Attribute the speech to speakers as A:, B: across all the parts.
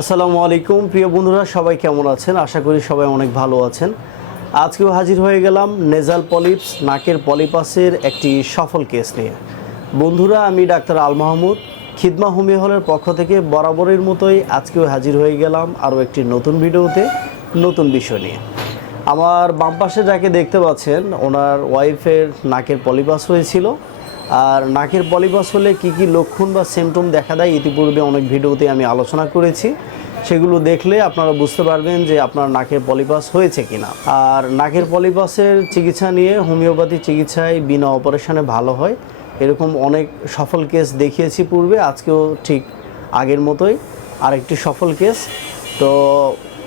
A: আসসালামু আলাইকুম। প্রিয় বন্ধুরা, সবাই কেমন আছেন? আশা করি সবাই অনেক ভালো আছেন। আজকেও হাজির হয়ে গেলাম নেজাল পলিপস, নাকের পলিপাসের একটি সফল কেস নিয়ে। বন্ধুরা, আমি ডাক্তার আল মাহমুদ, খিদমা হোমিও হলের পক্ষ থেকে বরাবরের মতোই আজকেও হাজির হয়ে গেলাম আরও একটি নতুন ভিডিওতে, নতুন বিষয় নিয়ে। আমার বাম পাশে যাকে দেখতে পাচ্ছেন, ওনার ওয়াইফের নাকের পলিপাস হয়েছিল। আর নাকের পলিপাস হলে কি কি লক্ষণ বা সিমটম দেখা দেয় ইতিপূর্বে অনেক ভিডিওতে আমি আলোচনা করেছি। সেগুলো দেখলে আপনারা বুঝতে পারবেন যে আপনার নাকের পলিপাস হয়েছে কিনা। আর নাকের পলিপাসের চিকিৎসা নিয়ে হোমিওপ্যাথি চিকিৎসায় বিনা অপারেশনে ভালো হয়। এরকম অনেক সফল কেস দেখিয়েছি পূর্বে, আজকেও ঠিক আগের মতোই আরেকটি সফল কেস তো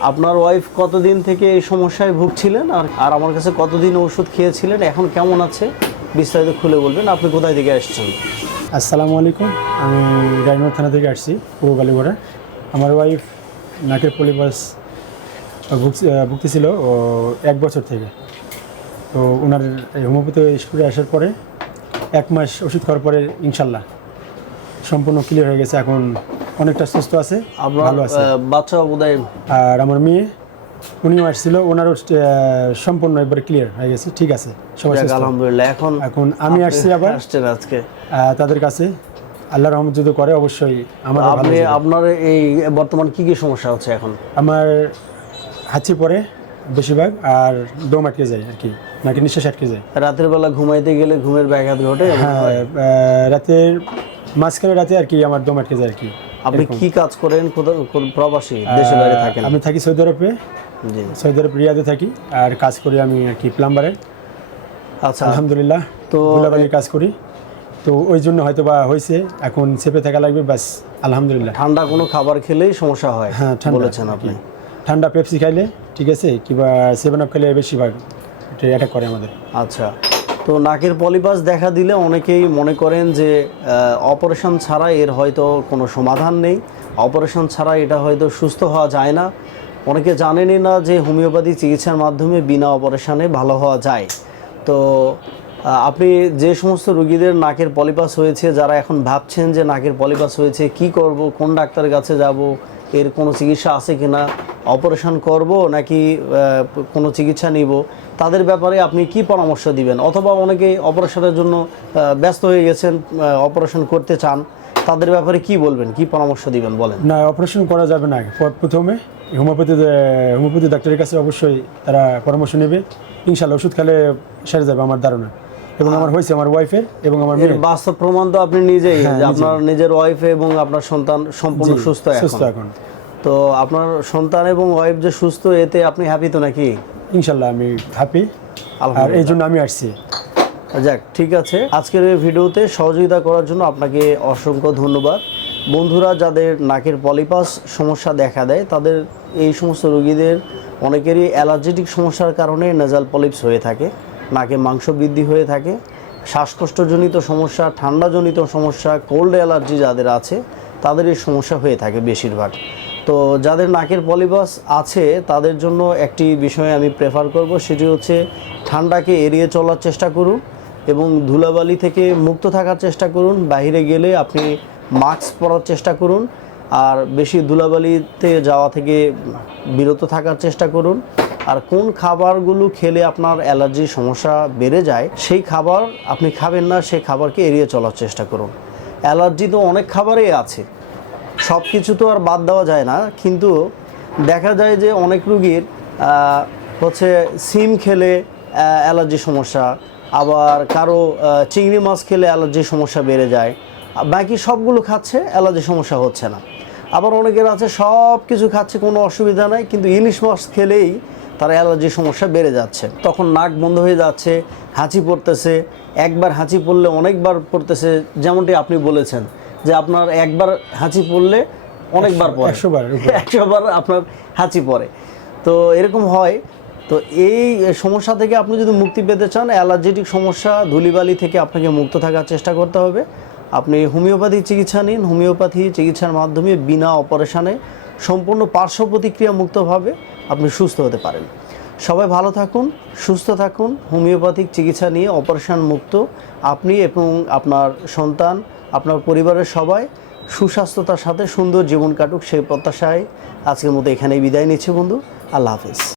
A: আপনার ওয়াইফ কতদিন থেকে এই সমস্যায় ভুগছিলেন? আর আর আমার কাছে কতদিন ওষুধ খেয়েছিলেন? এখন কেমন আছে? বিস্তারিত খুলে বলবেন আপনি কোথায় থেকে আসছেন?
B: আসসালামু আলাইকুম আমি রায়নগর থানা থেকে আসছি পূর্ব কালীগড়ে আমার ওয়াইফ নাকের পলিপাস ভুগতেছিল এক বছর থেকে। তো ওনার এই হোমিওপ্যাথি স্কুলে আসার পরে এক মাস ওষুধ খাওয়ার পরে ইনশাল্লাহ সম্পূর্ণ ক্লিয়ার হয়ে গেছে এখন অনেকটা সুস্থ আছে ভালো আছে।
A: বাচ্চা
B: আর আমার মেয়ে উনিও আসছিল ওনারও সম্পূর্ণ একবারে ক্লিয়ার হয়ে গেছে। ঠিক আছে সবাই
A: আলহামদুলিল্লাহ এখন
B: এখন আমি আসছি আবার।
A: আসছেন আজকে।
B: তাদের কাছে। আল্লাহ রহমত যদি করে অবশ্যই আমার
A: আপনি আপনার এই বর্তমান কি কি সমস্যা হচ্ছে এখন?
B: আমার হাঁচি পরে বেশিরভাগ আর দম আটকে যায় আর কি নাকি নিঃশ্বাস আটকে যায়।
A: রাতের বেলা ঘুমাইতে গেলে ঘুমের ব্যাঘাত ঘটে
B: হ্যাঁ রাতের মাঝখানে রাতে আর কি আমার দম আটকে যায় আর কি।
A: আপনি কি কাজ করেন? প্রবাসী দেশে বাইরে থাকেন?
B: আমি থাকি সৌদি আরবে।
A: জি।
B: সৌদি আরব রিয়াদে থাকি। আর কাজ করি আমি আর কি প্লাম্বারের
A: আচ্ছা।
B: আলহামদুলিল্লাহ তো কাজ করি। তো ওই জন্য হয়তো বা হয়েছে এখন চেপে থাকা লাগবে বাস আলহামদুলিল্লাহ।
A: ঠান্ডা কোনো খাবার খেলেই সমস্যা হয়
B: হ্যাঁ ঠান্ডা।
A: বলেছেন আপনি।
B: ঠান্ডা পেপসি খাইলে ঠিক আছে কিংবা সেভেন আপ খেলে বেশিরভাগ এটা অ্যাটাক করে আমাদের।
A: আচ্ছা। তো নাকের পলিপাস দেখা দিলে অনেকেই মনে করেন যে অপারেশন ছাড়া এর হয়তো কোনো সমাধান নেই। অপারেশন ছাড়া এটা হয়তো সুস্থ হওয়া যায় না। অনেকে জানেনই না যে, হোমিওপ্যাথি চিকিৎসার মাধ্যমে বিনা অপারেশনে ভালো হওয়া যায়। তো আপনি যে সমস্ত রুগীদের নাকের পলিপাস হয়েছে, যারা এখন ভাবছেন যে নাকের পলিপাস হয়েছে, কি করব, কোন ডাক্তারের কাছে যাব, এর কোনো চিকিৎসা আছে কিনা, অপারেশন করব নাকি কোনো চিকিৎসা নিব তাদের ব্যাপারে আপনি কি পরামর্শ দিবেন? অথবা অনেকেই অপারেশনের জন্য ব্যস্ত হয়ে গেছেন অপারেশন করতে চান তাদের ব্যাপারে কি বলবেন? কি পরামর্শ দিবেন? বলেন।
B: না অপারেশন করা যাবে না। প্রথমে হোমিওপ্যাথি হোমিওপ্যাথি ডাক্তারের কাছে অবশ্যই তারা পরামর্শ নেবে। ইনশাল্লাহ ওষুধ খেলে সেরে যাবে আমার ধারণা। এবং আমার হয়েছে আমার ওয়াইফের এবং আমার মেয়ের।
A: বাস্তব প্রমাণ তো আপনি নিজেই
B: হ্যাঁ,
A: আপনার নিজের ওয়াইফ এবং আপনার সন্তান সম্পূর্ণ সুস্থ এখন। তো আপনার সন্তান এবং ওয়াইফ যে সুস্থ এতে আপনি হ্যাপি তো নাকি?
B: ইনশাল্লাহ আমি হ্যাপি আর এই জন্য আমি আসছি।
A: যাক ঠিক আছে। আজকের এই ভিডিওতে সহযোগিতা করার জন্য আপনাকে অসংখ্য ধন্যবাদ। বন্ধুরা যাদের নাকের পলিপাস সমস্যা দেখা দেয় তাদের এই সমস্ত রোগীদের অনেকেরই অ্যালার্জেটিক সমস্যার কারণে নেজাল পলিপস হয়ে থাকে নাকে মাংস বৃদ্ধি হয়ে থাকে শ্বাসকষ্টজনিত সমস্যা ঠান্ডাজনিত সমস্যা কোল্ড অ্যালার্জি যাদের আছে তাদের এই সমস্যা হয়ে থাকে বেশিরভাগ। তো যাদের নাকের পলিপাস আছে, তাদের জন্য একটি বিষয় আমি প্রেফার করব, সেটি হচ্ছে ঠান্ডাকে এড়িয়ে চলার চেষ্টা করুন এবং ধুলাবালি থেকে মুক্ত থাকার চেষ্টা করুন। বাইরে গেলে আপনি মাস্ক পরার চেষ্টা করুন আর বেশি ধুলাবালিতে যাওয়া থেকে বিরত থাকার চেষ্টা করুন। আর কোন খাবারগুলো খেলে আপনার অ্যালার্জির সমস্যা বেড়ে যায়, সেই খাবার আপনি খাবেন না সেই খাবারকে এড়িয়ে চলার চেষ্টা করুন। অ্যালার্জি তো অনেক খাবারেই আছে সব কিছু তো আর বাদ দেওয়া যায় না, কিন্তু দেখা যায় যে অনেক রুগীর হচ্ছে সিম খেলে অ্যালার্জি সমস্যা, আবার কারও চিংড়ি মাছ খেলে অ্যালার্জির সমস্যা বেড়ে যায়, বাকি সবগুলো খাচ্ছে, অ্যালার্জি সমস্যা হচ্ছে না। আবার অনেকের আছে সব কিছু খাচ্ছে, কোনো অসুবিধা নাই, কিন্তু ইলিশ মাছ খেলেই তার অ্যালার্জির সমস্যা বেড়ে যাচ্ছে। তখন নাক বন্ধ হয়ে যাচ্ছে, হাঁচি পড়তেছে, একবার হাঁচি পড়লে অনেকবার পড়তেছে, যেমনটি আপনি বলেছেন। যে আপনার একবার হাঁচি পড়লে অনেকবার পরে
B: একশো বার
A: একশো বার আপনার হাঁচি পড়ে। তো এরকম হয়। তো এই সমস্যা থেকে আপনি যদি মুক্তি পেতে চান অ্যালার্জেটিক সমস্যা ধুলিবালি থেকে আপনাকে মুক্ত থাকার চেষ্টা করতে হবে। আপনি হোমিওপ্যাথি চিকিৎসা নিন। হোমিওপ্যাথি চিকিৎসার মাধ্যমে বিনা অপারেশানে সম্পূর্ণ পার্শ্ব প্রতিক্রিয়া মুক্তভাবে আপনি সুস্থ হতে পারেন। সবাই ভালো থাকুন সুস্থ থাকুন। হোমিওপ্যাথিক চিকিৎসা নিয়ে অপারেশন মুক্ত। আপনি এবং আপনার সন্তান আপনার পরিবারের সবাই সুস্বাস্থ্যতার সাথে সুন্দর জীবন কাটুক সেই প্রত্যাশায় আজকের মতো এখানেই বিদায় নিচ্ছে বন্ধু। আল্লাহ হাফিজ।